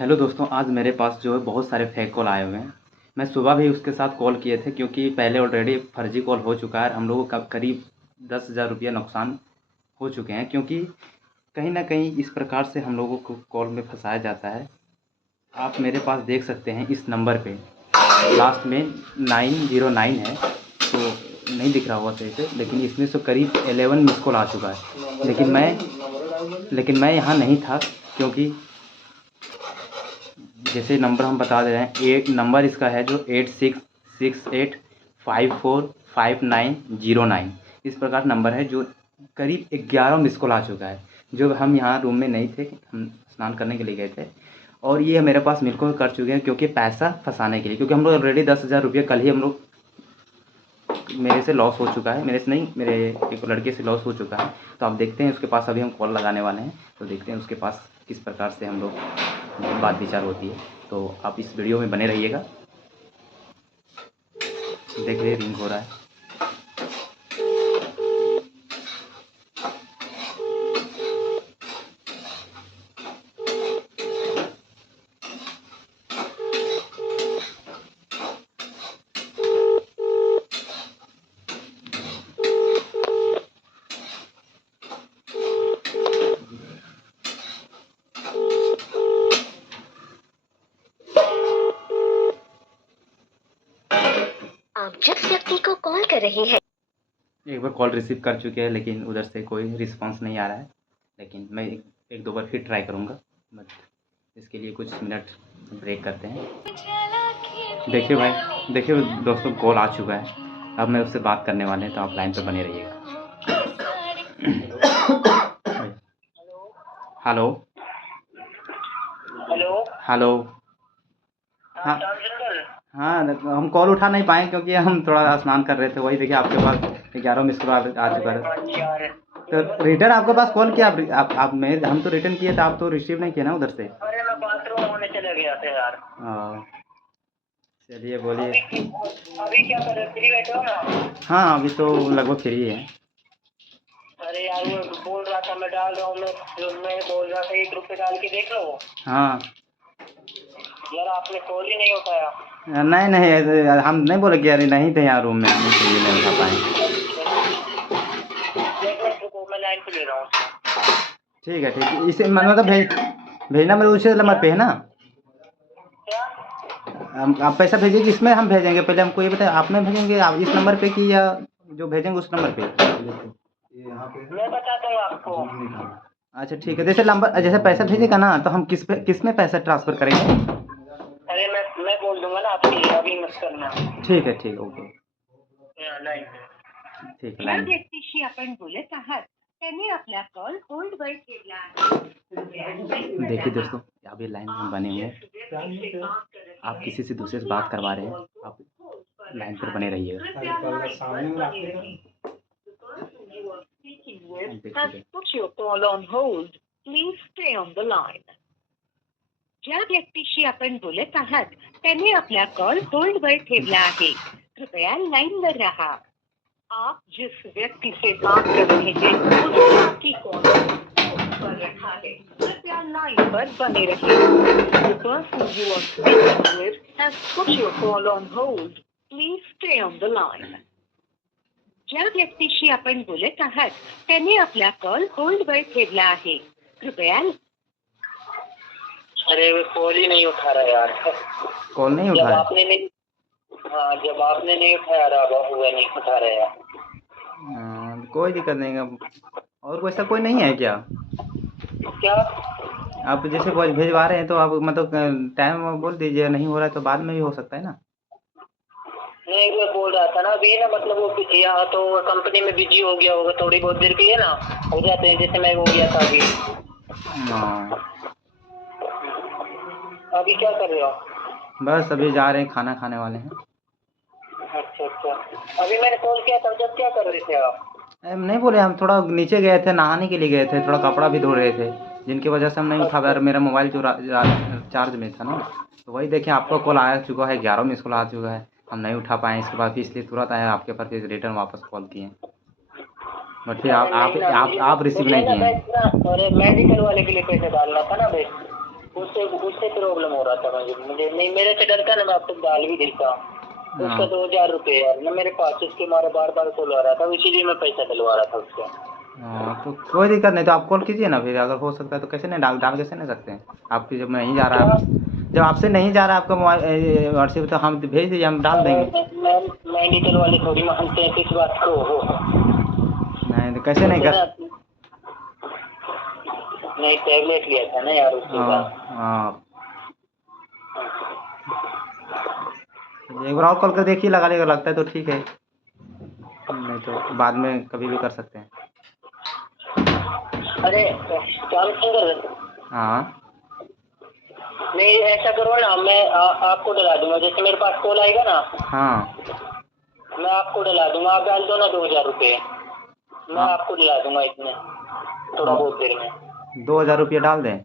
Hello दोस्तों, आज मेरे पास जो है बहुत सारे फेक कॉल आए हुए हैं। मैं सुबह भी उसके साथ कॉल किए थे क्योंकि पहले ऑलरेडी फर्जी कॉल हो चुका है। हम लोगों का करीब 10,000 रुपया नुकसान हो चुके हैं क्योंकि कहीं न कहीं इस प्रकार से हम लोगों को कॉल में फँसाया जाता है। आप मेरे पास देख सकते हैं इस नंबर पे लास्ट में 909 है, तो नहीं दिख रहा होगा सही से, लेकिन इसमें से करीब 11 मिस कॉल आ चुका है। लेकिन मैं यहाँ नहीं था क्योंकि जैसे नंबर हम बता दे रहे हैं, एक नंबर इसका है जो 8668545909। इस प्रकार नंबर है जो करीब 11 मिस कॉल आ चुका है। जो हम यहाँ रूम में नहीं थे, हम स्नान करने के लिए गए थे और ये मेरे पास मिस कॉल कर चुके हैं क्योंकि पैसा फंसाने के लिए, क्योंकि हम लोग ऑलरेडी 10,000 रुपये कल ही हम लोग मेरे से लॉस हो चुका है, मेरे से नहीं, मेरे एक लड़के से लॉस हो चुका है। तो आप देखते हैं उसके पास अभी हम कॉल लगाने वाले हैं, तो देखते हैं उसके पास किस प्रकार से हम लोग बात विचार होती है। तो आप इस वीडियो में बने रहिएगा। देख रहे रिंग हो रहा है। आप जिस व्यक्ति को कॉल कर रहे हैं एक बार कॉल रिसीव कर चुके हैं लेकिन उधर से कोई रिस्पांस नहीं आ रहा है, लेकिन मैं एक दो बार फिर ट्राई करूँगा, बट इसके लिए कुछ मिनट ब्रेक करते हैं। देखिए भाई, देखिए दोस्तों, कॉल आ चुका है। अब मैं उससे बात करने वाले हैं, तो आप लाइन पे बने रहिएगा। Hello hello hello. हाँ हाँ, हम कॉल उठा नहीं पाए क्योंकि हम थोड़ा स्नान कर रहे थे। वही देखिए आपके पास 11 मिस कॉल आ चुका है। यार, तो रिटर्न आपके पास कॉल किया, आप मैं हम तो रिटर्न किए थे, आप तो रिसीव नहीं किए ना उधर से। अरे मैं बाथरूम होने चले गया था यार। हाँ, चलिए बोलिए। अभी क्या कर रहे हो? फ्री बैठे हो ना? हाँ, अभी तो लगभग फ्री है। अरे यार, वो बोल रहा था मैं डाल रहा हूँ, मैं बोल रहा था 1 रुपये डाल के देख लो। हाँ, यार आपने कॉल ही नहीं उठाया। नहीं नहीं, ऐसे हम नहीं बोले कि अरे नहीं थे यहाँ रूम में, हम इसलिए नहीं उठा पाए। एक मिनट रुको, मैं लाइन पे ले रहा हूँ। ठीक है, इसे मतलब भेजना मेरे उसी नंबर पे है ना? क्या? आप पैसा भेजिए, इसमें हम भेजेंगे। पहले हमको ये बताइए, आप में भेजेंगे आप इस नंबर पे कि या जो भेजेंगे उस नंबर पे? मैं बता दूंगा आपको। अच्छा ठीक है, जैसे नंबर, जैसे पैसा भेजेगा ना तो हम किस में पैसा ट्रांसफ़र करेंगे? अरे मैं बोल दूंगा ना आपके लिए, अभी मत करना। ठीक है, ओके। लाइन ठीक है, ज्या लाइन। व्यक्तीशी आपण बोलत आहात त्यांनी आपला कॉल होल्डवर ठेवला आहे। देखिए दोस्तों, अभी लाइन में बने हुए हैं। आप किसी से दूसरे से बात करवा रहे हैं, आप लाइन पर बने रहिएगा। देखिए, Put your call on hold. Please stay on the line. ज्या व्यक्तीशी आपण बोलत आहात त्यांनी आपला कॉल होल्डवर ठेवला आहे, कृपया लाइनवर रहा। आप जिस व्यक्ति से बात कर रहे हैं उसने आपकी कॉल होल्ड पर रखा है, कृपया लाइन पर बने रहिए। The person you are speaking with has put your call on hold. Please stay on the line. ज्या व्यक्तीशी आपण बोलत आहात त्यांनी आपला कॉल होल्डवर ठेवला आहे, कृपया। अरे वो कॉल ही नहीं उठा रहा यार। कॉल नहीं जब उठा रहा है? आपने नहीं जब आपने नहीं उठाया हुआ नहीं उठा रहे यार। कोई दिक्कत नहीं है। और वैसा कोई नहीं है क्या? क्या? आप जैसे भेजवा रहे हैं तो आप मतलब टाइम बोल दीजिए, नहीं हो रहा है तो बाद में भी हो सकता है ना? नहीं, वो बोल रहा था ना अभी ना, मतलब वो यहाँ तो कंपनी में बिजी हो गया होगा, थोड़ी बहुत देर के लिए ना हो जाते हैं, जैसे मैं हो गया था अभी। हाँ, अभी क्या कर रहे हो? बस अभी जा रहे हैं, खाना खाने वाले हैं। अच्छा। अभी मैंने कॉल किया था, जब क्या कर रहे थे आप? नहीं बोले, हम थोड़ा नीचे गए थे, नहाने के लिए गए थे, थोड़ा कपड़ा भी धो रहे थे, जिनकी वजह से हम नहीं उठा पाए। मेरा मोबाइल जो चार्ज में था ना, तो वही देखिए आपका कॉल आ चुका है, 11 मिस कॉल आ चुका है, हम नहीं उठा पाए। इसके बाद फिर इसलिए तुरंत आए आपके पास, फिर रिटर्न वापस कॉल किए, बट फिर आप रिसीव नहीं किए हैं। और मेडिकल वाले के लिए पैसे डालना था ना भाई, उससे उससे प्रॉब्लम हो रहा था मुझे नहीं, मेरे से डरता ना, मैं आपको डाल भी देता। उसका 2000 रुपये यार ना मेरे पास, उसके मारे बार बार कॉल आ रहा था, इसीलिए मैं पैसा डलवा रहा था उससे। हाँ, तो कोई दिक्कत नहीं, तो आप कॉल कीजिए ना फिर, अगर हो सकता है तो। कैसे नहीं डाल कैसे नहीं सकते हैं आपकी, जब नहीं जा रहा क्या? जब आपसे नहीं जा रहा आपका मोबाइल व्हाट्सएप, तो हम भेज दीजिए, हम डाल देंगे। मेडिकल वाले थोड़ी मानते हैं इस बात को। नहीं तो कैसे नहीं कर। नहीं, टैबलेट लिया था ना यार उसके हाँ बाद। हाँ, एक बार और कॉल कर देखिए, लगा लेगा, लगता है तो ठीक है, नहीं तो बाद में कभी भी कर सकते हैं। अरे श्याम सुंदर, हाँ नहीं ऐसा करो ना, मैं आपको डला दूंगा, जैसे मेरे पास कॉल आएगा ना, हाँ मैं आपको डला दूंगा, आप डाल दो ना 2000 रुपये, मैं हाँ, आपको दिला दूंगा इसमें थोड़ा बहुत देर में। 2000 रुपये डाल दें।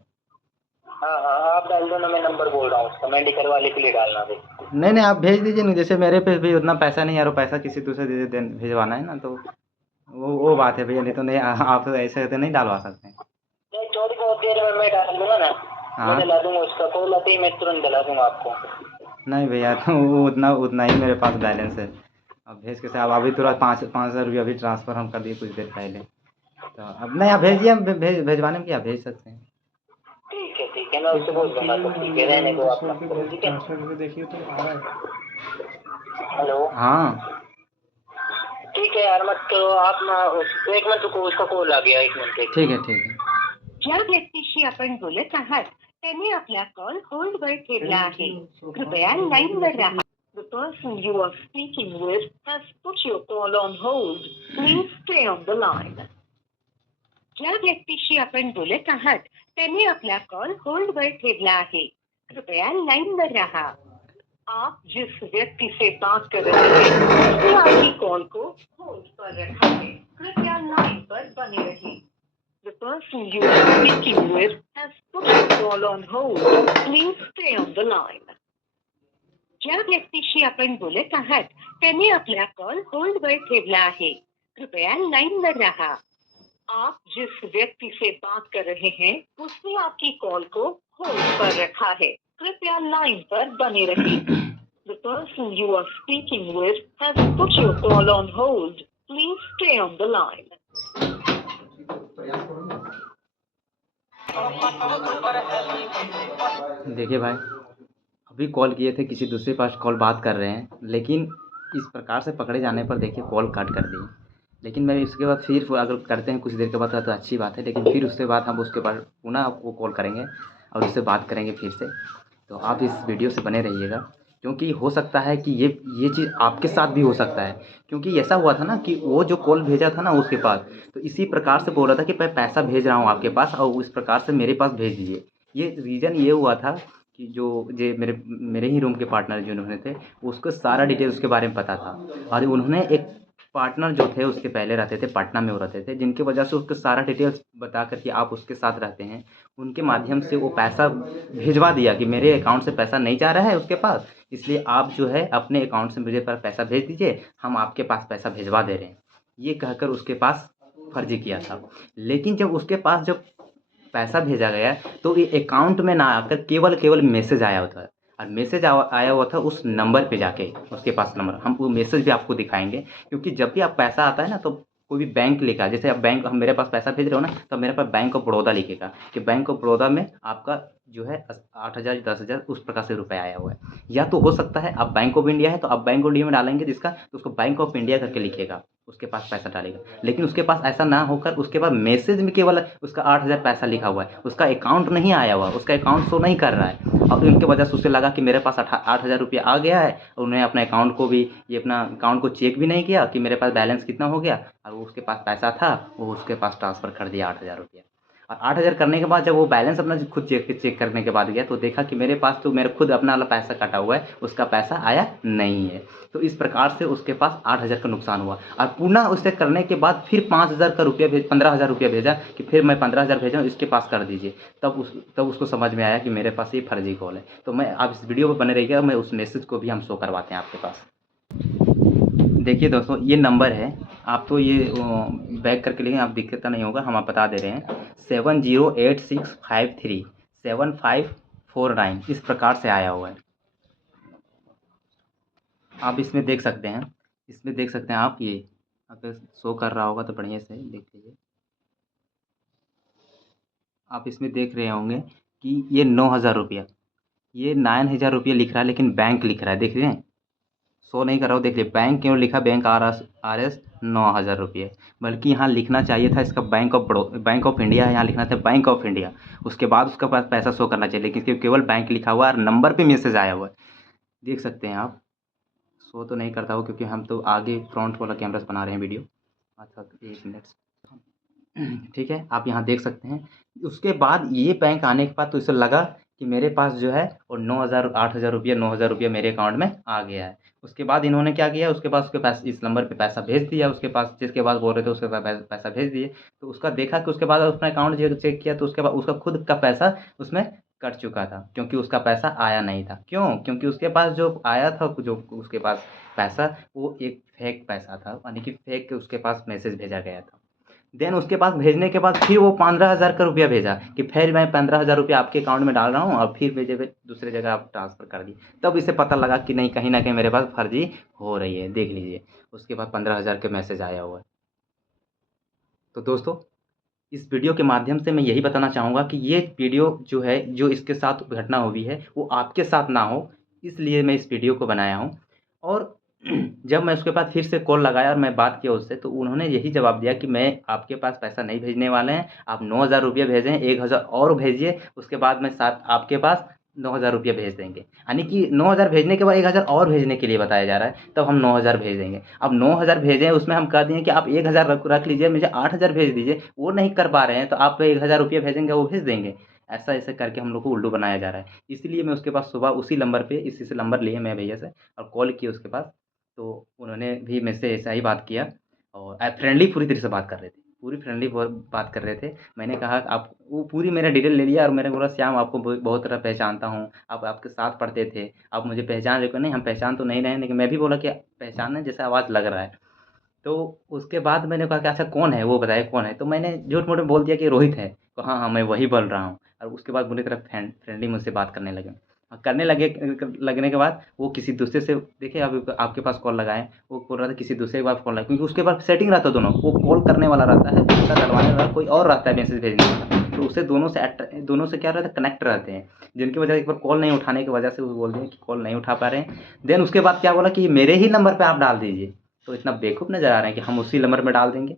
हाँ हाँ, आप डाल दो ना, मैं नंबर बोल रहा हूँ उसका, मेडिकल वाले के लिए डालना दे। नहीं नहीं, आप भेज दीजिए ना, जैसे मेरे पे भी उतना पैसा नहीं आ रहा, पैसा किसी दूसरे भिजवाना है ना, तो वो बात है भैया, नहीं तो नहीं, आप तो ऐसे तो नहीं डालवा सकते हैं। नहीं, थोड़ी बहुत देर में मैं डाल दूंगा ना, मैं हाँ दिला दूंगा, उसका कॉल आते ही मैं तुरंत दिला दूंगा आपको। नहीं भैया, तो वो उतना ही मेरे पास बैलेंस है। अब भेज के साहब अभी तुरंत 5,000 रुपये अभी ट्रांसफ़र हम कर दिए कुछ देर पहले, तो अब नहीं, आप भेजिए, हम भेजवाने में क्या भेज सकते हैं। ठीक है, मैं उससे बोल दूंगा, तो ठीक है, रहने दो आप, ठीक है। हेलो, हाँ ठीक है यार, मत करो आप ना, एक मिनट रुको, उसका कॉल आ गया, एक मिनट। ठीक है ठीक है। ज्या व्यक्तीशी आपण बोलत आहात त्याने आपला कॉल होल्डवर ठेवला आहे, कृपया लाईनवर राहा. The person you are speaking with has put your call on hold. Please stay on the line. ज्या व्यक्तीशी आपण बोलत आहात त्याने आपला कॉल होल्डवर ठेवला आहे, कृपया लाईनवर रहा. आप जिस व्यक्ति से बात कर रहे हैं उसने आपकी कॉल को होल्ड पर रखा है, कृपया लाइन पर बने रहिए. The person you are speaking with has put your call on hold. Please stay on the line. ज्या व्यक्तीशी आपण बोलत आहात त्याने आपला कॉल होल्डवर ठेवला आहे, कृपया लाईनवर रहा. आप जिस व्यक्ति से बात कर रहे हैं उसने आपकी कॉल को होल्ड पर रखा है, कृपया लाइन पर बने रहिए. The person you are speaking with has put your call on hold. Please stay on the line. देखिए भाई, अभी कॉल किए थे, किसी दूसरे पास कॉल बात कर रहे हैं, लेकिन इस प्रकार से पकड़े जाने पर देखिए कॉल कट कर दिए। लेकिन मैं इसके बाद फिर अगर करते हैं कुछ देर के बाद तो अच्छी बात है, लेकिन फिर उसके बाद हम उसके बाद पुनः आपको कॉल करेंगे और उससे बात करेंगे फिर से। तो आप इस वीडियो से बने रहिएगा, क्योंकि हो सकता है कि ये चीज़ आपके साथ भी हो सकता है। क्योंकि ऐसा हुआ था ना कि वो जो कॉल भेजा था ना उसके पास, तो इसी प्रकार से बोल रहा था कि मैं पैसा भेज रहा हूँ आपके पास और उस प्रकार से मेरे पास भेज दीजिए। ये रीज़न ये हुआ था कि जो मेरे ही रूम के पार्टनर जिन्होंने थे, उसको सारा डिटेल उसके बारे में पता था। और उन्होंने एक पार्टनर जो थे उसके पहले रहते थे, पटना में वो रहते थे, जिनकी वजह से उसको सारा डिटेल्स बता कर कि आप उसके साथ रहते हैं, उनके माध्यम से वो पैसा भिजवा दिया कि मेरे अकाउंट से पैसा नहीं जा रहा है उसके पास, इसलिए आप जो है अपने अकाउंट से मुझे पर पैसा भेज दीजिए, हम आपके पास पैसा भिजवा दे रहे हैं, ये कहकर उसके पास फर्जी किया था। लेकिन जब उसके पास जब पैसा भेजा गया तो ये अकाउंट में ना आकर केवल मैसेज आया होता है, और मैसेज आया हुआ था उस नंबर पे जाके, उसके पास नंबर, हम वो मैसेज भी आपको दिखाएंगे। क्योंकि जब भी आप पैसा आता है ना, तो कोई भी बैंक लिखा, जैसे आप बैंक, हम मेरे पास पैसा भेज रहे हो ना, तो मेरे पास बैंक ऑफ बड़ौदा लिखेगा कि बैंक ऑफ बड़ौदा में आपका जो है 8,000 10,000 उस प्रकार से रुपये आया हुआ है। या तो हो सकता है आप बैंक ऑफ इंडिया है तो आप बैंक ऑफ इंडिया में डालेंगे जिसका, तो उसको बैंक ऑफ इंडिया करके लिखेगा, उसके पास पैसा डालेगा। लेकिन उसके पास ऐसा ना होकर उसके पास मैसेज में केवल उसका 8,000 पैसा लिखा हुआ है, उसका अकाउंट नहीं आया हुआ, उसका अकाउंट शो नहीं कर रहा है। और उनकी वजह से उसे लगा कि मेरे पास 8,000 रुपये आ गया है, और उन्होंने अपने अकाउंट को भी, ये अपना अकाउंट को चेक भी नहीं किया कि मेरे पास बैलेंस कितना हो गया, और वो उसके पास पैसा था, वो उसके पास ट्रांसफ़र कर दिया 8,000 रुपया। और 8,000 करने के बाद जब वो बैलेंस अपना खुद चेक करने के बाद गया, तो देखा कि मेरे पास तो मेरा खुद अपना वाला पैसा कटा हुआ है, उसका पैसा आया नहीं है। तो इस प्रकार से उसके पास 8,000 का नुकसान हुआ। और पुनः उसे करने के बाद फिर 5,000 का रुपया 15,000 रुपया भेजा कि फिर मैं 15,000 भेजा हूँ, इसके पास कर दीजिए। तब उसको समझ में आया कि मेरे पास ये फर्जी कॉल है। तो मैं, आप इस वीडियो पर बने रहिएगा, मैं उस मैसेज को भी हम शो करवाते हैं आपके पास। देखिए दोस्तों, ये नंबर है, आप तो ये बैक करके लेकिन आप दिक्कत नहीं होगा, हम आप बता दे रहे हैं 708653 75 49 इस प्रकार से आया हुआ है। आप इसमें देख सकते हैं, आप ये अगर शो कर रहा होगा तो बढ़िया से देख लीजिए। आप इसमें देख रहे होंगे कि ये 9,000 रुपया, ये 9,000 रुपये लिख रहा है, लेकिन बैंक लिख रहा है, देख रहे हैं, शो नहीं कर रहा हूँ, देख लीजिए बैंक क्यों लिखा, बैंक RS 9,000 रुपये, बल्कि यहाँ लिखना चाहिए था इसका बैंक ऑफ इंडिया है, यहाँ लिखना था बैंक ऑफ इंडिया, उसके बाद उसका पास पैसा शो करना चाहिए, लेकिन इसके केवल बैंक लिखा हुआ है और नंबर पे मैसेज आया हुआ है, देख सकते हैं आप। शो तो नहीं करता हूँ क्योंकि हम तो आगे फ्रंट वाला कैमरा से बना रहे हैं वीडियो। अच्छा 1 मिनट, ठीक है, आप यहाँ देख सकते हैं। उसके बाद ये बैंक आने के बाद तो इसे लगा कि मेरे पास जो है वो 8,000 रुपये 9,000 रुपये मेरे अकाउंट में आ गया है। उसके बाद इन्होंने क्या किया, उसके पास उसके पास इस नंबर पे पैसा भेज दिया, उसके पास जिसके पास बोल रहे थे उसके पास पैसा भेज दिए। तो उसका देखा कि उसके बाद उसने अकाउंट चेक किया तो उसके बाद उसका खुद का पैसा उसमें कट चुका था, क्योंकि उसका पैसा आया नहीं था। क्यों? क्योंकि उसके पास जो आया था, जो उसके पास पैसा, वो एक फेक पैसा था, यानी कि फेक उसके पास मैसेज भेजा गया था। देन उसके पास भेजने के बाद फिर वो 15,000 का रुपया भेजा कि फिर मैं 15,000 रुपया आपके अकाउंट में डाल रहा हूँ और फिर भेजे दूसरे जगह आप ट्रांसफ़र कर दिए। तब इसे पता लगा कि नहीं, कहीं ना कहीं मेरे पास फर्जी हो रही है, देख लीजिए। उसके बाद 15,000 के मैसेज आया हुआ है। तो दोस्तों, इस वीडियो के माध्यम से मैं यही बताना चाहूँगा कि ये वीडियो जो है, जो इसके साथ घटना हुई है, वो आपके साथ ना हो, इसलिए मैं इस वीडियो को बनाया हूँ। और जब मैं उसके बाद फिर से कॉल लगाया और मैं बात किया उससे, तो उन्होंने यही जवाब दिया कि मैं आपके पास पैसा नहीं भेजने वाले हैं, आप 9,000 रुपये भेजें, 1,000 और भेजिए, उसके बाद मैं साथ आपके पास 9,000 रुपये भेज देंगे। यानी कि 9,000 भेजने के बाद 1,000 और भेजने के लिए बताया जा रहा है, तब हम 9,000 भेज देंगे। अब 9,000 भेजें, उसमें हम कह दिए कि आप 1,000 रख लीजिए, मुझे 8,000 भेज दीजिए, वो नहीं कर पा रहे हैं, तो आप 1,000 रुपये भेजेंगे, वो भेज देंगे। ऐसा ऐसे करके हम लोग को उल्लू बनाया जा रहा है। इसलिए मैं उसके पास सुबह उसी नंबर पे, इसी से नंबर लिए मैं भैया से और कॉल किए उसके पास, तो उन्होंने भी मेरे से ऐसा ही बात किया और फ्रेंडली पूरी तरह से बात कर रहे थे, पूरी फ्रेंडली बात कर रहे थे। मैंने कहा कि आप, वो पूरी मेरा डिटेल ले लिया और मैंने बोला, श्याम आपको बहुत तरह पहचानता हूँ, आप आपके साथ पढ़ते थे, आप मुझे पहचान रहे हो? नहीं, हम पहचान तो नहीं रहे हैं, लेकिन मैं भी बोला कि पहचान है, जैसे आवाज़ लग रहा है। तो उसके बाद मैंने कहा कि अच्छा कौन है, वो बताए कौन है, तो मैंने झूठ-मूठ में बोल दिया कि रोहित है। तो हाँ, हाँ, मैं वही बोल रहा हूँ। और उसके बाद बुरी तरह फ्रेंडली मुझसे बात करने लगे। लगने के बाद वो किसी दूसरे से, देखिए अब आपके पास कॉल लगाएँ, वो बोल रहा था किसी दूसरे के पास कॉल लगाएँ, क्योंकि उसके पास सेटिंग रहता है दोनों, वो कॉल करने वाला रहता है, पैसा डलवाने वाला कोई और रहता है, मैसेज भेजने वाला। तो उससे दोनों से क्या रहता है, कनेक्ट रहते हैं, जिनकी वजह से एक बार कॉल नहीं उठाने की वजह से वो बोल दिए कि कॉल नहीं उठा पा रहे हैं। देन उसके बाद क्या बोला कि मेरे ही नंबर पे आप डाल दीजिए। तो इतना बेवकूफ़ नज़र आ रहे हैं कि हम उसी नंबर में डाल देंगे।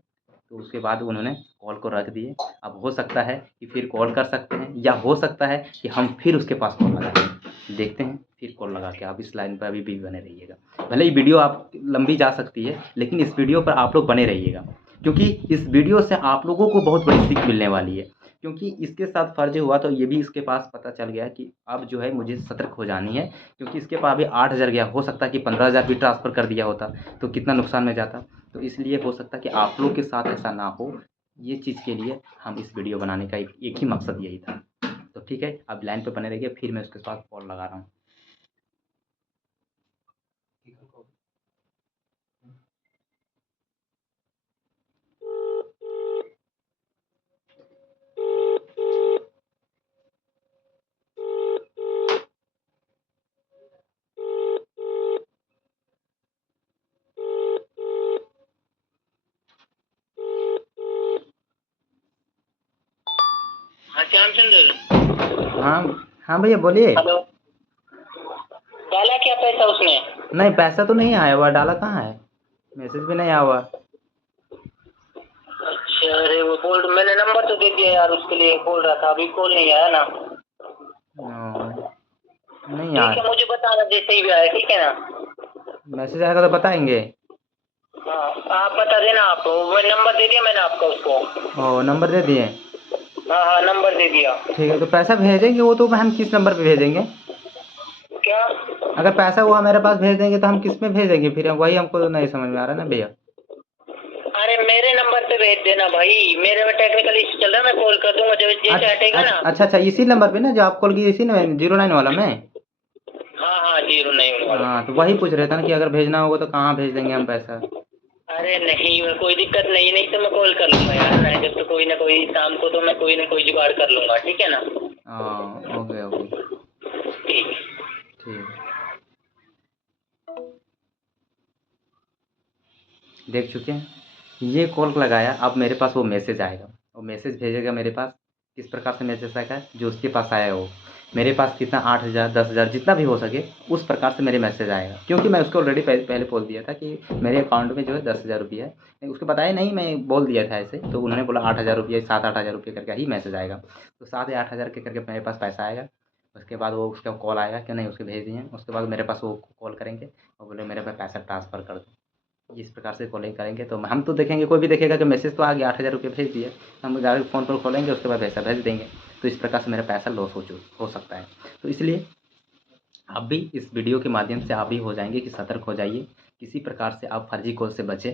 तो उसके बाद उन्होंने कॉल को रख दिए। अब हो सकता है कि फिर कॉल कर सकते हैं, या हो सकता है कि हम फिर उसके पास कॉल लगाएँ। देखते हैं, फिर कॉल लगा के। आप इस लाइन पर अभी भी बने रहिएगा। भले ही वीडियो आप लंबी जा सकती है, लेकिन इस वीडियो पर आप लोग बने रहिएगा, क्योंकि इस वीडियो से आप लोगों को बहुत बड़ी सीख मिलने वाली है। क्योंकि इसके साथ फर्जी हुआ तो ये भी इसके पास पता चल गया कि अब जो है मुझे सतर्क हो जानी है, क्योंकि इसके पास अभी 8,000 गया, हो सकता है कि 15,000 भी ट्रांसफ़र कर दिया होता तो कितना नुकसान में जाता। तो इसलिए हो सकता है कि आप लोग के साथ ऐसा ना हो, ये चीज़ के लिए हम इस वीडियो बनाने का एक ही मकसद यही था। तो ठीक है, आप लाइन पे बने रहिए, फिर मैं उसके साथ कॉल लगा रहा हूँ। हाँ श्यामचंद्र। हाँ, हाँ भैया बोलिए। हेलो। डाला क्या पैसा उसने? नहीं, पैसा तो नहीं आया हुआ, डाला कहाँ है, मैसेज भी नहीं आया हुआ। अच्छा, अरे वो मैंने नंबर तो दे दिया यार, उसके लिए बोल रहा था, अभी कॉल नहीं आया ना। नहीं ठीक आया, है, मुझे बताना जैसे ही भी आया, ठीक है ना? मैसेज आएगा तो बताएंगे। हाँ, आप बता देना। आपको वो नंबर दे दिया मैंने आपका उसको। नंबर दे दिए। हाँ हाँ, नंबर दे दिया। ठीक है, तो पैसा भेजेंगे वो तो हम किस नंबर पे भेजेंगे? क्या? अगर पैसा वो मेरे पास भेज देंगे तो हम किस में भेजेंगे फिर? वही हमको तो नहीं समझ में आ रहा है ना भैया। अरे मेरे नंबर पे भेज देना भाई, मेरे में टेक्निकल इशू चल रहा है, मैं कॉल कर दूंगा जब जैसे हटेगा ना। अच्छा, इसी नंबर पे ना जो आप कॉल किए, इसी में 09 वाला में? हाँ हाँ, 09 वाला। हाँ, तो वही पूछ रहे थे ना कि अगर भेजना होगा तो कहाँ भेज देंगे हम पैसा। अरे नहीं, मैं कोई दिक्कत नहीं, नहीं तो मैं कॉल कर लूंगा यार, नहीं जब तो कोई ना कोई शाम को तो मैं कोई ना कोई जुगाड़ कर लूंगा, ठीक है ना? हाँ, ओके ओके। देख चुके हैं। ये कॉल लगाया, अब मेरे पास वो मैसेज आएगा, वो मैसेज भेजेगा मेरे पास। किस प्रकार से मैसेज आएगा, जो उसके पास आया हो, मेरे पास कितना 8,000 10,000 जितना भी हो सके उस प्रकार से मेरे मैसेज आएगा। क्योंकि मैं उसको ऑलरेडी पहले बोल दिया था कि मेरे अकाउंट में जो है 10,000 रुपये है, नहीं उसको बताया नहीं, मैं बोल दिया था ऐसे, तो उन्होंने बोला 8,000 रुपये 7-8 हज़ार रुपये करके ही मैसेज आएगा। तो 7 या 8 हज़ार के करके मेरे पास पैसा आएगा। उसके बाद वो उसका कॉल आएगा कि नहीं उसके भेज दिए हैं, उसके बाद मेरे पास वो कॉल करेंगे और बोले मेरे पास पैसा ट्रांसफ़र कर दो। इस प्रकार से कॉलिंग करेंगे तो हम तो देखेंगे, कोई भी देखेगा कि मैसेज तो आ गया 8,000 रुपये भेज दिया, हम डायरेक्ट फ़ोन पर खोलेंगे, उसके बाद पैसा भेज देंगे। तो इस प्रकार से मेरा पैसा लॉस हो सकता है। तो इसलिए आप भी इस वीडियो के माध्यम से आप भी हो जाएंगे कि सतर्क हो जाइए, किसी प्रकार से आप फर्जी कॉल से बचें।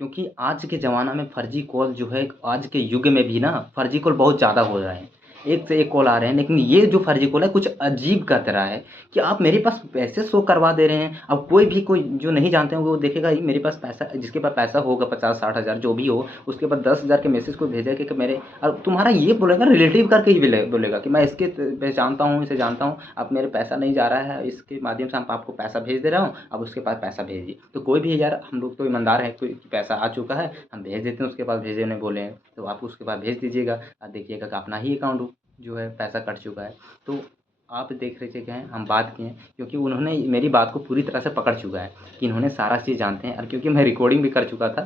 क्योंकि आज के ज़माना में फर्जी कॉल जो है, आज के युग में भी ना फर्जी कॉल बहुत ज़्यादा हो रहे हैं। एक से एक कॉल आ रहे हैं, लेकिन ये जो फर्जी कॉल है कुछ अजीब का तरह है कि आप मेरे पास पैसे शो करवा दे रहे हैं। अब कोई जो नहीं जानते होंगे वो देखेगा ये मेरे पास पैसा, जिसके पास पैसा होगा 50-60 हज़ार जो भी हो, उसके बाद 10,000 के मैसेज को भेजेगा कि मेरे, अब तुम्हारा ये बोलेगा रिलेटिव करके ही बोलेगा कि मैं इसके पहचानता हूँ, इसे जानता हूँ, अब मेरे पैसा नहीं जा रहा है, इसके माध्यम से हम आपको पैसा भेज दे रहा हूँ, अब उसके पास पैसा भेजिए। तो कोई भी यार, हम लोग तो ईमानदार हैं, कोई पैसा आ चुका है हम भेज देते हैं, उसके पास भेजने बोले हैं तो आप उसके पास भेज दीजिएगा। देखिएगा कि अपना ही अकाउंट जो है पैसा कट चुका है। तो आप देख रहे थे क्या है, हम बात किए क्योंकि उन्होंने मेरी बात को पूरी तरह से पकड़ चुका है कि इन्होंने सारा चीज़ जानते हैं। और क्योंकि मैं रिकॉर्डिंग भी कर चुका था,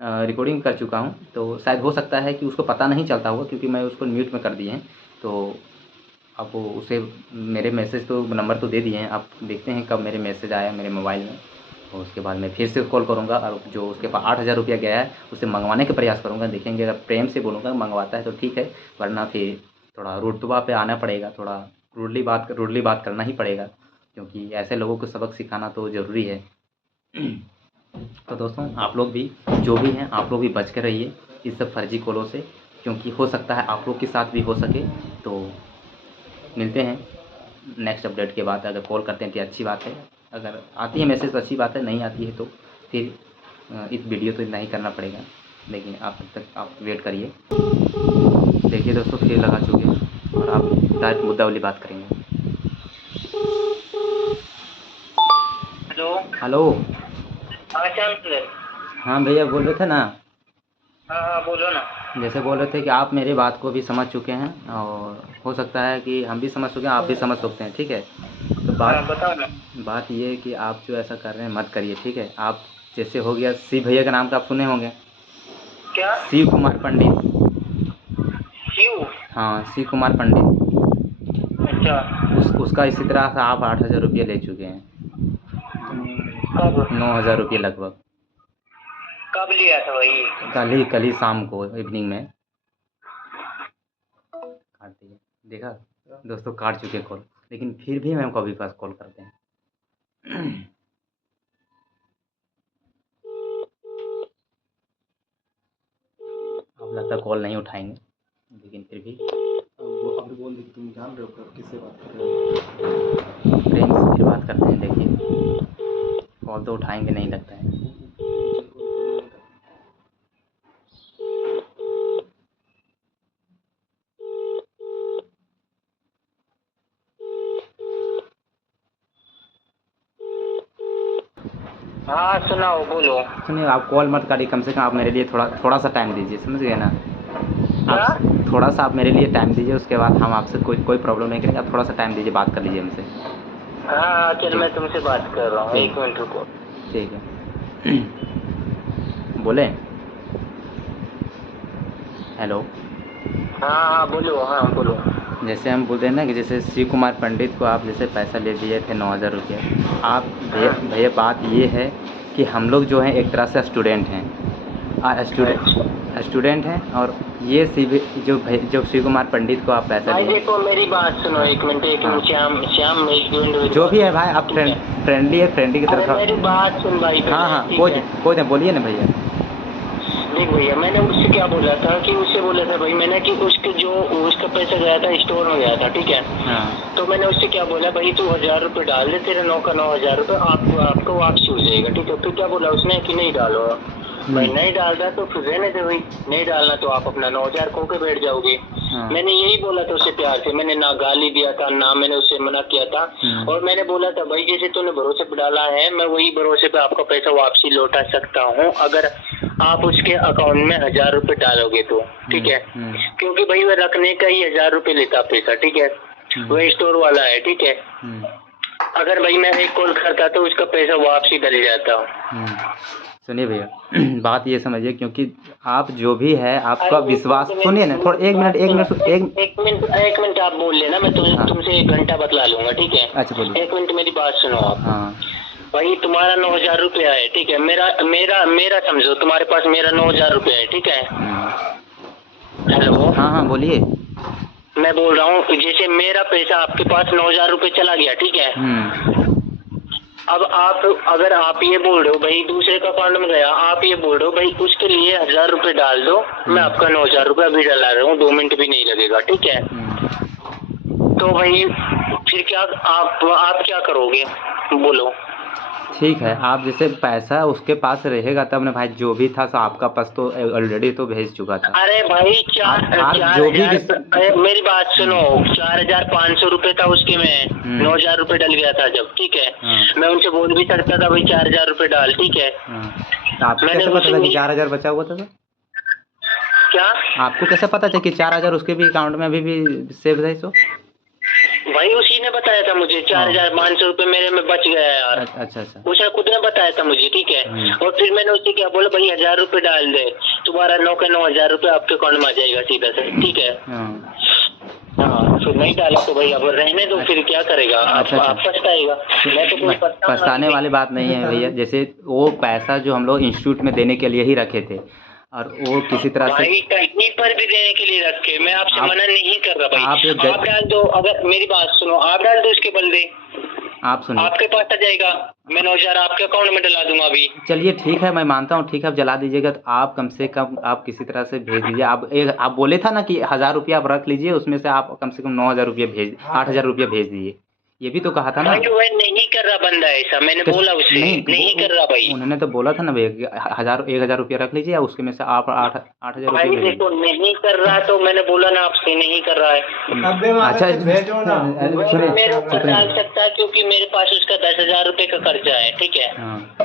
रिकॉर्डिंग कर चुका हूँ, तो शायद हो सकता है कि उसको पता नहीं चलता होगा क्योंकि मैं उसको म्यूट में कर दिए हैं। तो अब वो उसे मेरे मैसेज तो नंबर तो दे दिए हैं, आप देखते हैं कब मेरे मैसेज आया मेरे मोबाइल में, और उसके बाद मैं फिर से कॉल करूँगा और जो उसके पास 8,000 रुपया गया है उसे मंगवाने का प्रयास करूँगा। देखेंगे अगर प्रेम से बोलूँगा मंगवाता है तो ठीक है, वरना फिर थोड़ा रुतबा पे आना पड़ेगा, थोड़ा रूडली बात करना ही पड़ेगा, क्योंकि ऐसे लोगों को सबक सिखाना तो ज़रूरी है। तो दोस्तों आप लोग भी जो भी हैं, आप लोग भी बच के रहिए इस सब फर्जी कॉलों से, क्योंकि हो सकता है आप लोग के साथ भी हो सके। तो मिलते हैं नेक्स्ट अपडेट के बाद। अगर कॉल करते हैं तो अच्छी बात है, अगर आती है मैसेज तो अच्छी बात है, नहीं आती है तो फिर इस वीडियो तो नहीं करना पड़ेगा, लेकिन आप तब तक आप वेट करिए। देखिए दोस्तों फिर लगा चुके हैं और आप डायरेक्ट मुद्दा वाली बात करेंगे। हेलो। हेलो। हाँ श्याम सर। हाँ भैया बोल रहे थे ना, हाँ बोलो ना। जैसे बोल रहे थे कि आप मेरी बात को भी समझ चुके हैं और हो सकता है कि हम भी समझ चुके हैं, आप भी समझ सकते हैं, ठीक है। तो बताओ ना। बात ये है कि आप जो ऐसा कर रहे हैं मत करिए, ठीक है। आप जैसे हो गया शिव भैया का नाम तो आप सुने होंगे, क्या? शिव कुमार पंडित। शिव? हाँ शिव कुमार पंडित। अच्छा। उसका इसी तरह से आप 8,000 रुपये ले चुके हैं, कब? 9,000 रुपये लगभग। कब लिया था भाई? कल ही शाम को इवनिंग में काट दिए। देखा दोस्तों, काट चुके कॉल, लेकिन फिर भी मैं कभी पास कॉल करते हैं। अब लगता है कॉल नहीं उठाएंगे, लेकिन फिर भी अभी बोल दे कि तुम जान रहे हो किससे बात कर रहे हो। प्रेम से फिर बात करते हैं। देखिए कॉल तो उठाएंगे नहीं लगता है। हाँ सुनाओ, बोलो। सुनिए आप कॉल मत काटिए, कम से कम आप मेरे लिए थोड़ा सा टाइम दीजिए, समझ गए ना। आप थोड़ा सा आप मेरे लिए टाइम दीजिए, उसके बाद हम आपसे कोई प्रॉब्लम नहीं करेंगे। आप थोड़ा सा टाइम दीजिए, बात कर लीजिए हमसे। हाँ चल मैं तुमसे बात कर रहा हूँ, ठीक। 1 मिनट रुको। ठीक है। बोले हेलो। हाँ बोलो। हाँ बोलो। जैसे हम बोलते हैं ना कि जैसे शिव कुमार पंडित को आप जैसे पैसा ले दिए थे 9,000 रुपये। आप भैया बात ये है कि हम लोग जो हैं एक तरह से स्टूडेंट हैं, स्टूडेंट हैं, और ये जो शिव कुमार पंडित को आप पैसा भाई दिए। देखो मेरी बात सुनो, 1 मिनट। श्याम 1 मिनट। जो भी है भाई, आप फ्रेंडली है, फ्रेंडली की अरे तरफ। मेरी बात सुन भाई। हाँ कोई नहीं, बोलिए ना भैया। देख भैया, मैंने उससे क्या बोला था कि उससे बोला था भाई मैंने कि उसका पैसा गया था स्टोर में गया था, ठीक है। हाँ। तो मैंने उससे क्या बोला, भाई तू 1,000 रुपये डाल दे, तेरे 9,000 रुपये आपको वापस हो जाएगा, ठीक है। फिर क्या बोला उसने कि नहीं डालो। भाई नहीं डाल रहा तो फिर रहने दे भाई, नहीं डालना तो आप अपना 9,000 खो के बैठ जाओगे। हाँ। मैंने यही बोला था उसे प्यार से, मैंने ना गाली दिया था ना मैंने उसे मना किया था। और मैंने बोला था भाई जैसे तूने भरोसे पे डाला है मैं वही भरोसे पे आपका पैसा वापसी लौटा सकता हूँ अगर आप उसके अकाउंट में 1000 रुपए डालोगे तो, ठीक है। क्योंकि भाई वह रखने का ही 1000 रुपए लेता पैसा, ठीक है। वह स्टोर वाला है, ठीक है। अगर भाई मैं एक कॉल करता तो उसका पैसा वापसी डल जाता। सुनिए भैया, बात ये समझिए, क्योंकि आप जो भी है आपका विश्वास, सुनिए ना थोड़ा, एक मिनट आप बोल लेना, मैं तुमसे 1 घंटा बतला लूंगा, ठीक है। अच्छा बोलिए। 1 मिनट मेरी बात सुनो आप। हाँ भाई तुम्हारा 9000 रुपया है, ठीक है। मेरा समझो, तुम्हारे पास मेरा 9000 रुपया है, ठीक है। हेलो। हाँ बोलिए। मैं बोल रहा हूँ जैसे मेरा पैसा आपके पास 9000 रुपये चला गया, ठीक है। अब अगर आप ये बोल रहे हो भाई दूसरे का अकाउंट में गया, आप ये बोल रहे हो भाई उसके लिए 1000 रुपये डाल दो, मैं आपका 9000 रुपये अभी डला रहा हूँ, 2 मिनट भी नहीं लगेगा, ठीक है। तो भाई फिर क्या आप क्या करोगे बोलो। ठीक है, आप जैसे पैसा उसके पास रहेगा तब ना भाई, जो भी था सो आपका पास तो ऑलरेडी तो भेज चुका था। अरे भाई जो भी मेरी बात सुनो, 4500 रुपये था उसके में, 9000 रुपये डल गया था जब, ठीक है। मैं उनसे बोल भी सकता था भाई 4000 रुपये डाल, ठीक है। तो आपको कैसे पता था कि 4000 बचा हुआ था सर? क्या आपको कैसे पता था कि 4000 उसके भी अकाउंट में अभी भी सेव है? सो भाई उसी ने बताया था मुझे, 4500 रुपये मेरे में बच गया यार। अच्छा। उसने खुद ने बताया था मुझे, ठीक है। और फिर मैंने उसे क्या बोला भाई 1000 रुपये डाल दे, तुम्हारा 9 के 9000 रुपये आपके अकाउंट में आ जाएगा सीधा से, ठीक है। हाँ फिर नहीं डाला तो भाई अब रहने दो, फिर क्या करेगा। अच्छा। आप पछताएगा। मैं तो कोई पछताने वाली बात नहीं है भैया, जैसे वो पैसा जो हम लोग इंस्टीट्यूट में देने के लिए ही रखे थे और वो किसी तरह से भाई कहीं पर भी देने के लिए रखे, मैं आपसे मना नहीं कर रहा भाई। आप डाल दो, अगर मेरी बात सुनो, आप डाल दो उसके बदले, आप सुनिए, आपके पास आ जाएगा, मैं 9000 आपके अकाउंट में डला दूंगा अभी। चलिए ठीक है, मैं मानता हूँ, ठीक है, आप जला दीजिएगा तो आप कम से कम आप किसी तरह से भेज दीजिए। आप बोले था ना कि 1000 रुपया आप रख लीजिए, उसमें से आप कम से कम 9000 रुपया 8000 रुपया भेज दीजिए, ये भी तो कहा था ना। भाई वो नहीं कर रहा बंदा ऐसा, मैंने बोला उससे नहीं कर रहा भाई। उन्होंने तो बोला था ना भैया 1000 रुपया रख लीजिए, उसके में से आप 8000 भाई रुपये देखो नहीं कर रहा, तो मैंने बोला ना आपसे नहीं कर रहा है। अच्छा मेरे ऊपर डाल सकता है क्योंकि मेरे पास उसका 10,000 रुपये का खर्चा है, ठीक है।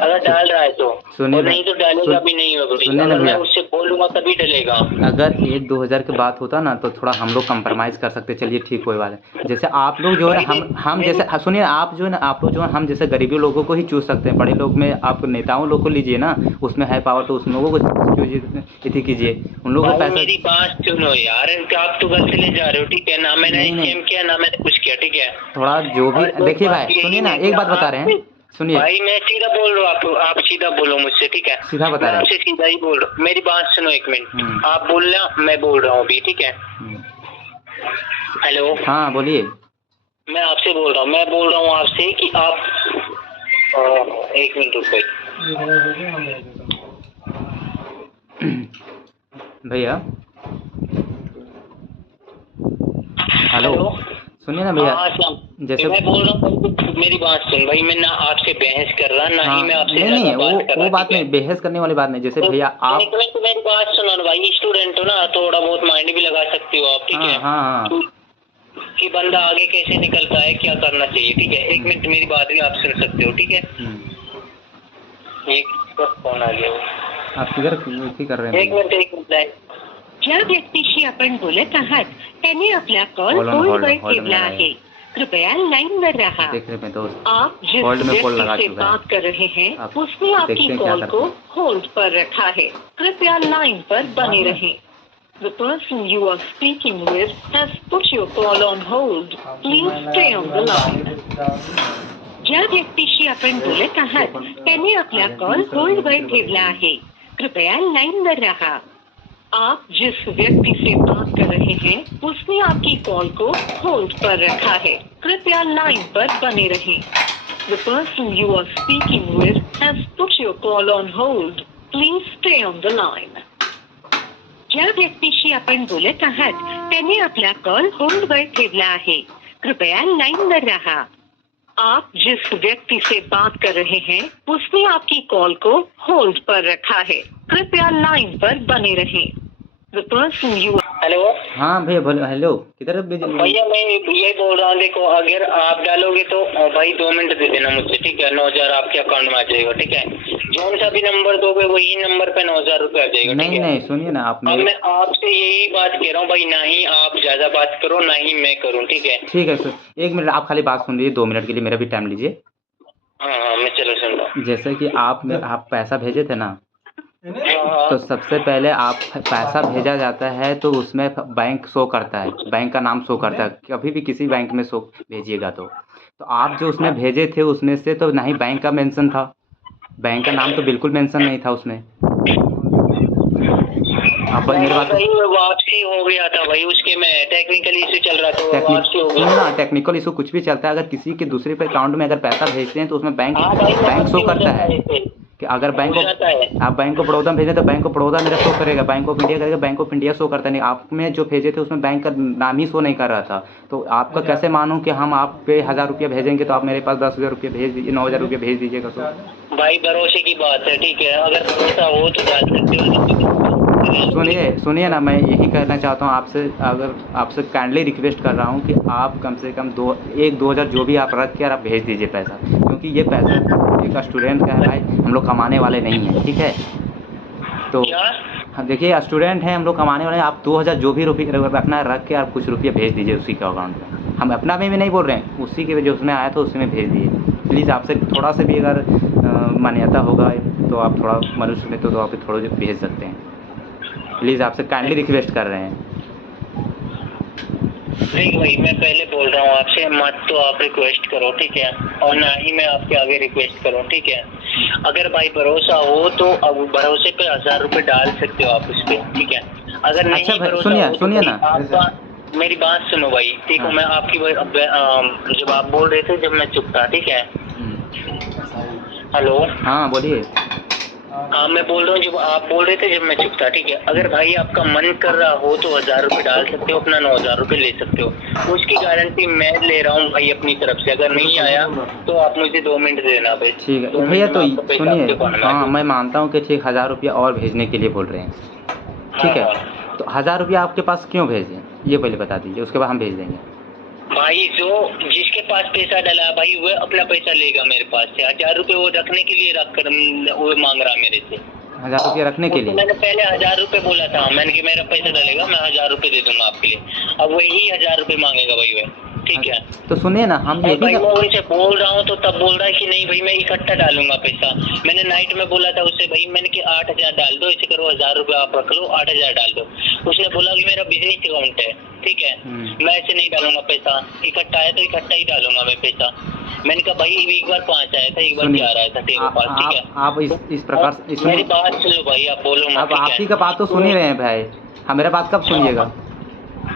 अगर डाल रहा है तो, और नहीं तो डालेगा भी नहीं होगा। अगर मैं उससे बोलूंगा तभी डलेगा। अगर 1-2 हज़ार की बात होता ना तो थोड़ा हम लोग कंप्रोमाइज़ कर सकते, चलिए ठीक कोई बात है। जैसे आप लोग जो है हम जैसे सुनिए, आप जो है ना, आप लोग जो है हम जैसे गरीबी लोगों को ही चूज सकते हैं, बड़े लोग में आप नेताओं लोग को लीजिए ना, उसमें है पावर तो उस लोगों को चूज कीजिए, उन लोगों को पैसा। मेरी बात सुनो यार, आप तो गलत ले जा रहे हो, ठीक है ना। मैंने स्कैम किया ना मैंने कुछ किया, ठीक है। थोड़ा जो भी देखिए भाई, सुनिए ना, एक बात बता रहे हैं, सुनिए भाई मैं सीधा बोल रहा हूँ, आप सीधा बोलो मुझसे, ठीक है। सीधा बता रहे हैं, आपसे सीधा ही बोल रहा हूँ। मेरी बात सुनो 1 मिनट, आप बोलना, मैं बोल रहा हूँ अभी, ठीक है। हेलो। हाँ बोलिए। मैं आपसे बोल रहा हूँ, मैं बोल रहा हूँ आपसे कि आप 1 मिनट रुको भैया। हेलो सुनिए ना भैया, जैसे मैं बोल रहा हूँ, मेरी बात सुन भाई, मैं ना आपसे बहस कर रहा ना ही मैं आपसे नहीं वो बात नहीं, बहस करने वाली बात नहीं। जैसे भैया आप मेरी बात सुनो ना भाई, स्टूडेंट हो ना, थोड़ा बहुत माइंड भी लगा सकती हो आप, ठीक है। हाँ कि बंदा आगे कैसे निकलता है, क्या करना चाहिए, ठीक है। 1 मिनट मेरी बात भी आप सुन सकते हो, ठीक है। एक फोन आ गया, आप किधर कर रहे हैं? 1 मिनिट ज्या व्यक्तीशी आपण बोलत आहात त्याने अपना कॉल होल्ड पर ठेवला आहे, कृपया लाइन पर रहा। आप जिस व्यक्ति से बात कर रहे हैं उसने आपकी कॉल को होल्ड पर रखा है, कृपया लाइन पर बने रहें। The person you are speaking with has put your call on hold. Please stay on the line. ज्या व्यक्तीशी आपण बोलत आहात त्याने आपला कॉल होल्ड वर ठेवला आहे, कृपया लाइन पर रहा। आप जिस व्यक्ति से बात कर रहे हैं उसने आपकी कॉल को होल्ड पर रखा है, कृपया लाइन पर बने रहें। The person you are speaking with has put your call on hold. Please stay on the line. ज्या व्यक्तीशी आपण बोलत आहात त्याने आपला कॉल होल्ड वर ठेवला आहे, कृपया लाइन पर रहा। आप जिस व्यक्ति से बात कर रहे हैं उसने आपकी कॉल को होल्ड पर रखा है, कृपया लाइन पर बने रहें। The person you हेलो हाँ भैया बोलो। हेलो, किधर भेज? भैया मैं यही बोल रहा हूँ, देखो अगर आप डालोगे तो भाई 2 मिनट दे देना मुझे, ठीक है? 9,000 आपके अकाउंट में आ जाएगा, ठीक है? जौन सा भी नंबर दोगे वही नंबर पे 9,000 रुपये आ जाएगा, ठीक नहीं है? नहीं, सुनिए ना आप अब मेरे। मैं आपसे यही बात कह रहा हूँ भाई, ना ही आप ज्यादा बात करो ना ही मैं करूँ, ठीक है? ठीक है सर, 1 मिनट आप खाली बात सुन लीजिए, 2 मिनट के लिए मेरा भी टाइम लीजिए। हाँ हाँ, मैं चलो सुन रहा हूँ। जैसे कि आप पैसा भेजे थे ना, हाँ तो सबसे पहले आप पैसा भेजा जाता है तो उसमें बैंक शो करता है, बैंक का नाम शो करता है। कभी भी किसी बैंक में शो भेजिएगा तो आप जो उसमें भेजे थे उसमें से तो ना ही बैंक का मेंशन था, बैंक का नाम तो बिल्कुल मेंशन नहीं था उसमें। आप मेरी बात भाई वो वापसी हो गया था भाई, उसके में टेक्निकल इशू चल रहा था, वो वापसी हो गया। ना टेक्निकल इशू कुछ भी चलता है, अगर किसी के दूसरे पे अकाउंट में अगर पैसा भेजते हैं तो उसमें बैंक हाँ भाई, वो बैंक शो वापसी हो करता जाता है ऐसे। कि अगर बैंक हो जाता है। को आप बैंक ऑफ बड़ौदा में भेजें तो बैंक ऑफ बड़ौदा मेरा शो करेगा, बैंक ऑफ इंडिया करेगा, बैंक ऑफ इंडिया शो करता नहीं। आप में जो भेजे थे उसमें बैंक का नाम ही शो नहीं कर रहा था, तो आपका कैसे मानूं कि हम आप पे 1,000 रुपये भेजेंगे तो आप मेरे पास 10,000 रुपये भेज दीजिए, 9,000 रुपये भेज दीजिएगा। तो भाई भरोसे की बात है, ठीक है? अगर भरोसा हो तो डाल सकते हो। सुनिए ना, मैं यही कहना चाहता हूँ आपसे, अगर आपसे काइंडली रिक्वेस्ट कर रहा हूँ कि आप कम से कम 2,000 जो भी आप रख के आप भेज दीजिए पैसा, क्योंकि ये पैसा एक स्टूडेंट का है भाई, हम लोग कमाने वाले नहीं हैं, ठीक है? तो क्या? हम देखिए स्टूडेंट हैं, हम लोग कमाने वाले हैं। आप 2,000 जो भी रुपये रखना है रख के आप कुछ रुपये भेज दीजिए उसी के अकाउंट में। हम अपना में भी नहीं बोल रहे हैं, उसी के जो उसमें आया था उसी में भेज दिए प्लीज़। आपसे थोड़ा सा भी अगर मान्यता होगा तो आप थोड़ा मनुष्य में तो आप थोड़ा भेज सकते हैं, प्लीज़ आपसे काइंडली रिक्वेस्ट कर रहे हैं। नहीं भाई, मैं पहले बोल रहा हूँ आपसे, मत तो आप रिक्वेस्ट करो, ठीक है? और ना ही मैं आपके आगे रिक्वेस्ट करूँ, ठीक है? अगर भाई भरोसा हो तो अब भरोसे पे 1,000 रुपये डाल सकते हो आप उस पर, ठीक है? अगर नहीं अच्छा भाई, भरोसा सुनिए हो तो सुनिए भाई ना, आपका, मेरी बात सुनो भाई, देखो हाँ। मैं आपकी जब आप बोल रहे थे, जब मैं चुप था, ठीक है? हेलो हाँ बोलिए। हाँ, मैं बोल रहा हूँ जब आप बोल रहे थे जब मैं चुप था, ठीक है? अगर भाई आपका मन कर रहा हो तो 1,000 रुपये डाल सकते हो, अपना 9,000 रुपये ले सकते हो। उसकी गारंटी मैं ले रहा हूँ भाई अपनी तरफ से। अगर नहीं आया तो आप मुझे 2 मिनट देना भाई। ठीक है भैया, तो सुनिए, हाँ मैं मानता हूँ कि ठीक 1,000 रुपया और भेजने के लिए बोल रहे हैं, ठीक है? तो 1,000 रुपया आपके पास क्यों भेजें ये पहले बता दीजिए, उसके बाद हम भेज देंगे। भाई जो जिसके पास पैसा डला भाई वो अपना पैसा लेगा मेरे पास से। 1,000 रुपये वो रखने के लिए रख कर वो मांग रहा मेरे से। 1,000 रुपया रखने के लिए? मैंने पहले 1,000 रुपये बोला था, मैंने कि मेरा पैसा डलेगा, मैं 1,000 रुपये दे दूंगा आपके लिए। अब वही 1,000 रुपये मांगेगा भाई वो, ठीक है? तो सुनिए ना, हम और यही भाई ना, मैं उनसे बोल रहा हूँ तो तब बोल रहा है कि नहीं भाई मैं इकट्ठा डालूंगा पैसा। मैंने नाइट में बोला था उससे, भाई मैंने कि 8,000 डाल दो, ऐसे करो 1,000 रुपये आप रख लो, 8,000 डाल दो। उसने बोला कि मेरा बिजनेस अकाउंट है, ठीक है? मैं ऐसे नहीं डालूंगा पैसा, इकट्ठा आया तो इकट्ठा ही डालूंगा मैं पैसा। मैंने कहा भाई एक बार 5 आया था, एक बार 4 आया था तेरे पास, ठीक है? आप इस प्रकार से मेरी बात सुन लो भाई, आप बोलो मत, आप ठीक है? आपकी का बात तो सुन ही रहे हैं भाई, हाँ मेरा बात कब सुनिएगा?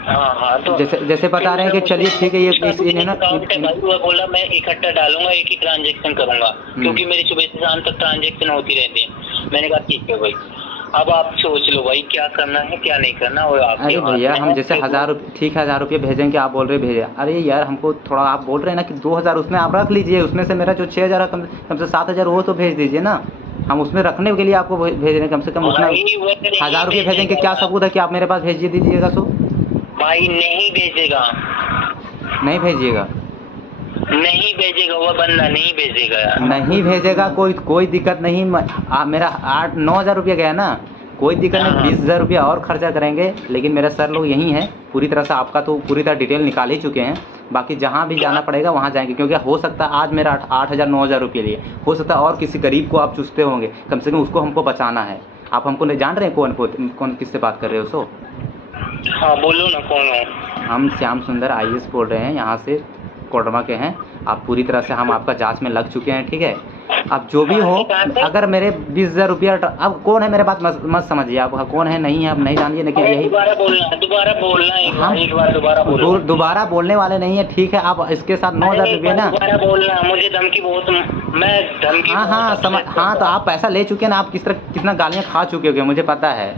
हाँ तो जैसे बता रहे हैं कि चलिए ठीक है, ये है ना, अकाउंट है भाई, वो बोला मैं इकट्ठा डालूंगा, एक ही ट्रांजेक्शन करूंगा, क्योंकि मेरी सुबह से शाम तक ट्रांजेक्शन होती रहती है। मैंने कहा ठीक है भाई, अब आप सोच लो भाई क्या करना है क्या नहीं करना, वो आपके अरे हाथ भैया में हम है। जैसे 1,000 रुपये, ठीक है 1,000 रुपये भेजेंगे, आप बोल रहे भेजे, अरे यार हमको थोड़ा, आप बोल रहे हैं ना कि 2,000 उसमें आप रख लीजिए, उसमें से मेरा जो 6,000 कम से 7,000 वो तो भेज दीजिए ना। हम उसमें रखने के लिए आपको भेज रहे हैं, कम से कम उतना। भाई वो नहीं 1,000 रुपये भेजेंगे, भेजेगा। क्या सबूत है कि आप मेरे पास भेजिए दीजिएगा? सो भाई नहीं भेजेगा, नहीं भेजिएगा? नहीं भेजेगा, वो बंदा नहीं भेजेगा यार। नहीं भेजेगा, कोई दिक्कत नहीं। मेरा 8-9,000 रुपया गया ना, कोई दिक्कत नहीं, 20,000 रुपया और खर्चा करेंगे। लेकिन मेरे सर लोग यहीं हैं, पूरी तरह से आपका तो पूरी तरह डिटेल निकाल ही चुके हैं। बाकी जहाँ भी जाना पड़ेगा वहाँ जाएंगे, क्योंकि हो सकता है आज मेरा 8,000 9,000 रुपये लिए, हो सकता है और किसी गरीब को आप चूसते होंगे, कम से कम उसको हमको बचाना है। आप हमको नहीं जान रहे हैं कौन किससे बात कर रहे हो? सो हाँ बोलो ना, कौन हो? हम श्याम सुंदर IAS बोल रहे हैं, यहाँ से कोडरमा के हैं। आप पूरी तरह से हम आपका जांच में लग चुके हैं, ठीक है? अब जो भी हो, अगर मेरे 20,000 रुपया, अब कौन है मेरे बात मत समझिए, आप कौन है नहीं है आप नहीं जानिए, लेकिन यही दोबारा बोलना है एक बार दोबारा बोलो। दोबारा बोलने वाले नहीं है, ठीक है? आप इसके साथ 9,000 रुपये ना, दोबारा बोलना, मुझे धमकी बहुत, मैं धमकी हाँ बहुत तो आप पैसा ले चुके हैं ना, आप कितना गालियाँ खा चुके होंगे मुझे पता है।